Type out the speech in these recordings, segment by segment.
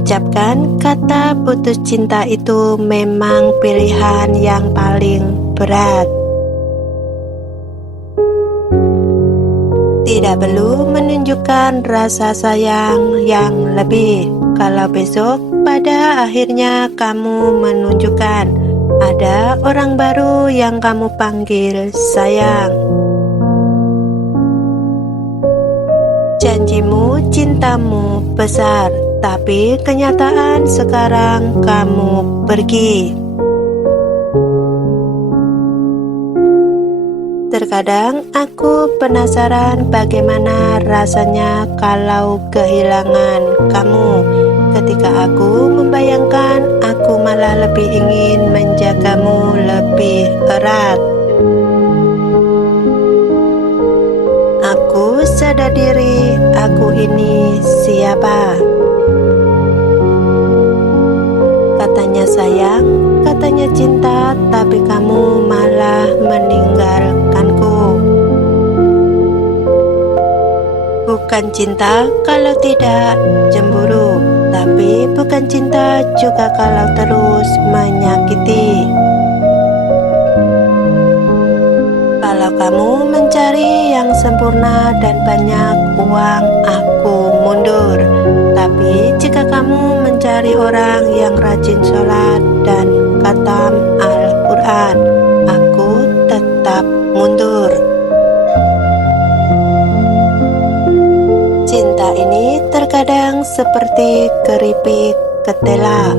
mengucapkan kata putus cinta itu memang pilihan yang paling berat. Tidak perlu menunjukkan rasa sayang yang lebih kalau besok pada akhirnya kamu menunjukkan ada orang baru yang kamu panggil sayang. Janjimu, cintamu besar, tapi kenyataan sekarang kamu pergi. Terkadang aku penasaran bagaimana rasanya kalau kehilangan kamu. Ketika aku membayangkan, aku malah lebih ingin menjagamu lebih erat. Aku sadar diri, aku ini siapa? Katanya sayang, katanya cinta, tapi kamu malah meninggalkanku. Bukan cinta kalau tidak cemburu, tapi bukan cinta juga kalau terus menyakiti. Kalau kamu mencari yang sempurna dan banyak uang, aku mundur. Tapi jika kamu mencari orang yang rajin sholat dan khatam Al-Quran, aku tetap mundur. Cinta ini terkadang seperti keripik ketela,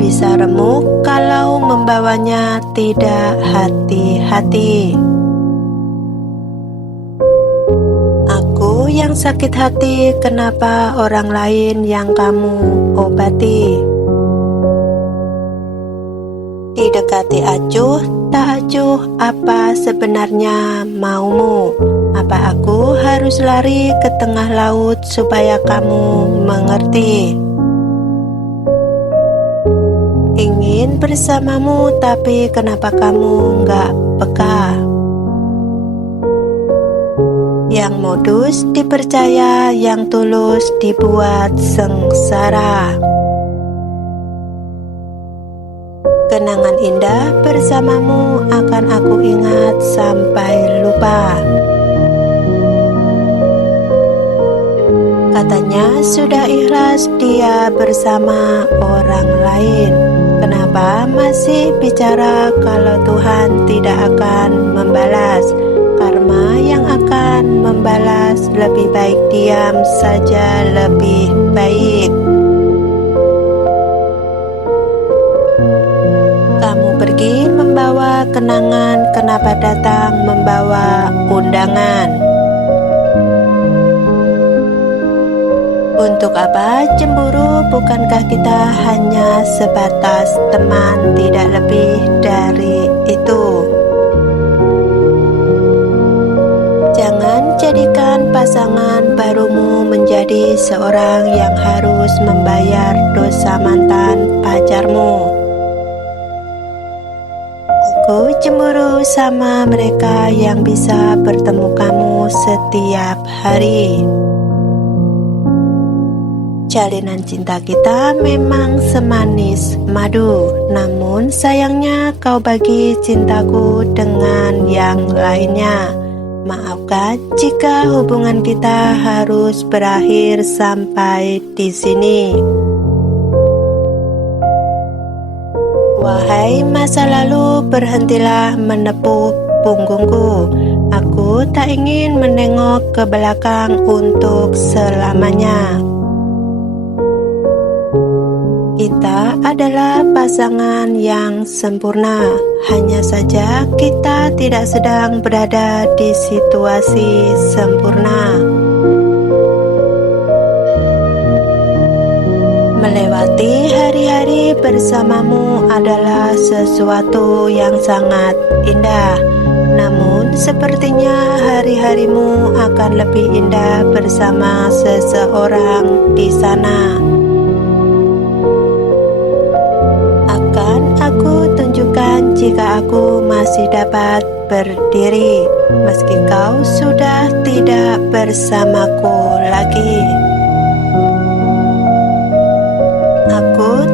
bisa remuk kalau membawanya tidak hati-hati. Yang sakit hati, kenapa orang lain yang kamu obati? Didekati acuh, tak acuh, apa sebenarnya maumu? Apa aku harus lari ke tengah laut supaya kamu mengerti? Ingin bersamamu, tapi kenapa kamu nggak peka? Yang modus dipercaya, yang tulus dibuat sengsara. Kenangan indah bersamamu akan aku ingat sampai lupa. Katanya sudah ikhlas dia bersama orang lain. Kenapa masih bicara kalau Tuhan tidak akan membalas? Karma yang akan membalas, lebih baik diam saja, lebih baik. Kamu pergi membawa kenangan, kenapa datang membawa undangan? Untuk apa cemburu? Bukankah kita hanya sebatas teman, tidak lebih dari itu? Jangan jadikan pasangan barumu menjadi seorang yang harus membayar dosa mantan pacarmu. Aku cemburu sama mereka yang bisa bertemu kamu setiap hari. Jalinan cinta kita memang semanis madu, namun sayangnya kau bagi cintaku dengan yang lainnya. Maafkan jika hubungan kita harus berakhir sampai di sini. Wahai masa lalu, berhentilah menepuk punggungku. Aku tak ingin menengok ke belakang untuk selamanya. Kita adalah pasangan yang sempurna, hanya saja kita tidak sedang berada di situasi sempurna. Melewati hari-hari bersamamu adalah sesuatu yang sangat indah. Namun sepertinya hari-harimu akan lebih indah bersama seseorang di sana. Akan aku tunjukkan jika aku masih dapat berdiri, meski kau sudah tidak bersamaku lagi.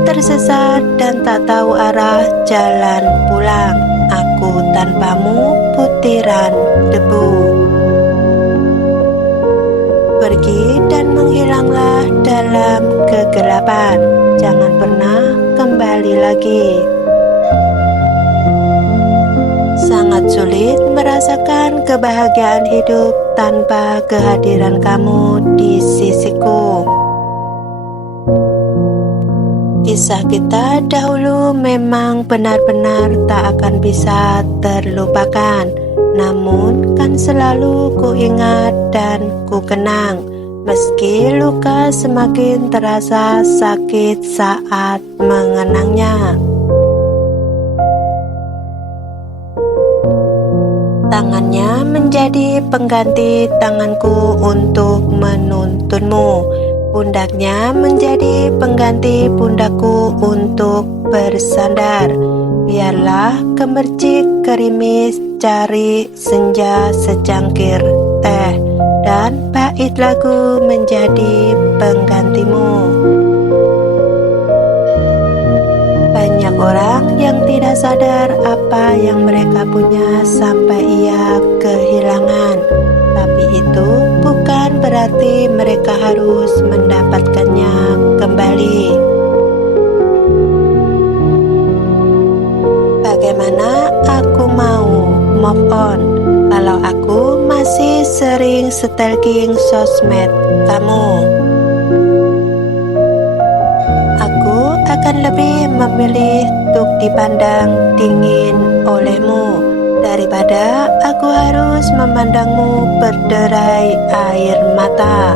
tersesat dan tak tahu arah jalan pulang. Aku tanpamu butiran debu. Pergi dan menghilanglah dalam kegelapan. Jangan pernah kembali lagi. Sangat sulit merasakan kebahagiaan hidup tanpa kehadiran kamu di sisiku. Kisah kita dahulu memang benar-benar tak akan bisa terlupakan. Namun kan selalu ku ingat dan ku kenang. Meski luka semakin terasa sakit saat mengenangnya. Tangannya menjadi pengganti tanganku untuk menuntunmu. Pundaknya menjadi pengganti pundakku untuk bersandar. Biarlah gemercik gerimis cari senja secangkir teh, dan bait lagu menjadi penggantimu. Banyak orang yang tidak sadar apa yang mereka punya sampai ia kehilangan. Tapi itu bukan berarti mereka harus mendapatkannya kembali. Bagaimana aku mau move on kalau aku masih sering stalking sosmed kamu? Aku akan lebih memilih untuk dipandang dingin olehmu daripada aku harus memandangmu berderai air mata.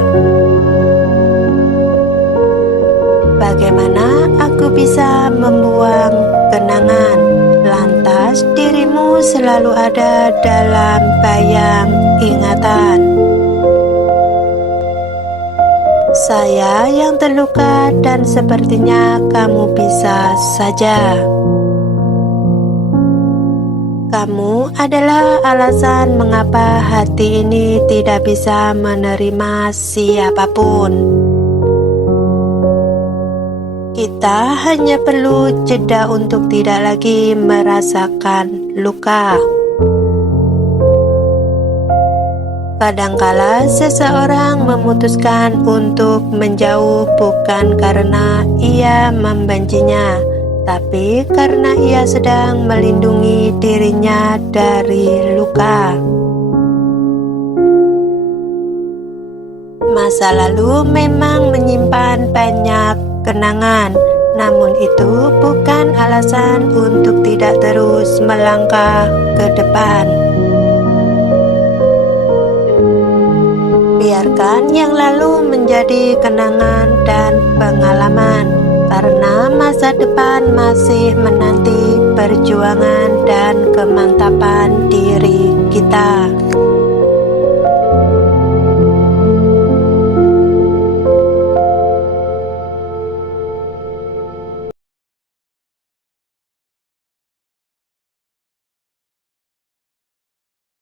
Bagaimana aku bisa membuang kenangan, lantas dirimu selalu ada dalam bayang ingatan. Saya yang terluka dan sepertinya kamu bisa saja. Kamu adalah alasan mengapa hati ini tidak bisa menerima siapapun. Kita hanya perlu jeda untuk tidak lagi merasakan luka. Kadangkala seseorang memutuskan untuk menjauh bukan karena ia membencinya, tapi karena ia sedang melindungi dirinya dari luka. Masa lalu memang menyimpan banyak kenangan, namun itu bukan alasan untuk tidak terus melangkah ke depan. Biarkan yang lalu menjadi kenangan dan pengalaman, karena masa depan masih menanti perjuangan dan kemantapan diri kita.